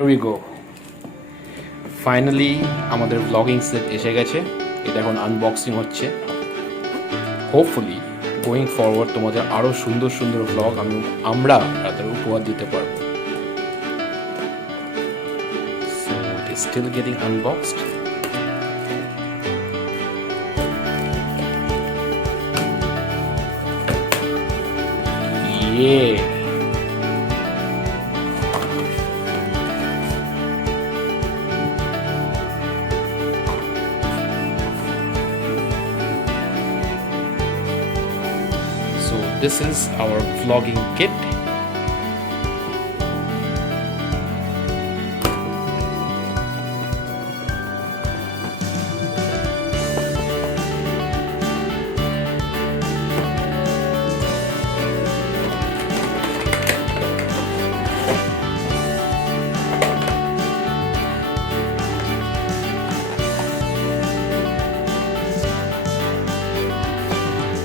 Here we go. Finally আমাদের blogging set এসে গেছে। এটা এখন আনবক্সিং হচ্ছে। হোপফুলি গোয়িং ফরওয়ার্ড তোমাদের আরও সুন্দর সুন্দর ব্লগ আমরা তাদের উপহার দিতে পারবো। So it is still getting unboxed. Yeah. So this is our vlogging kit.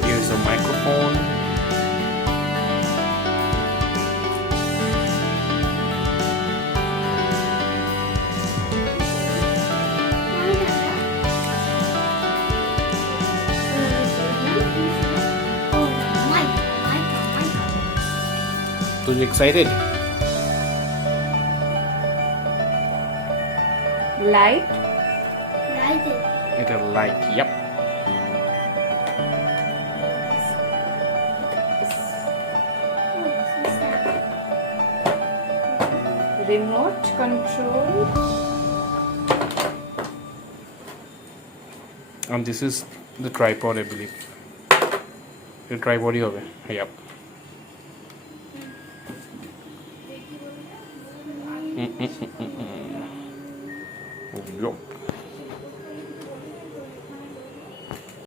Here's a microphone. So you excited? Light. It's a light. Yep. Remote control. And this is the tripod, I believe. The tripod hobe. Yep. Yup.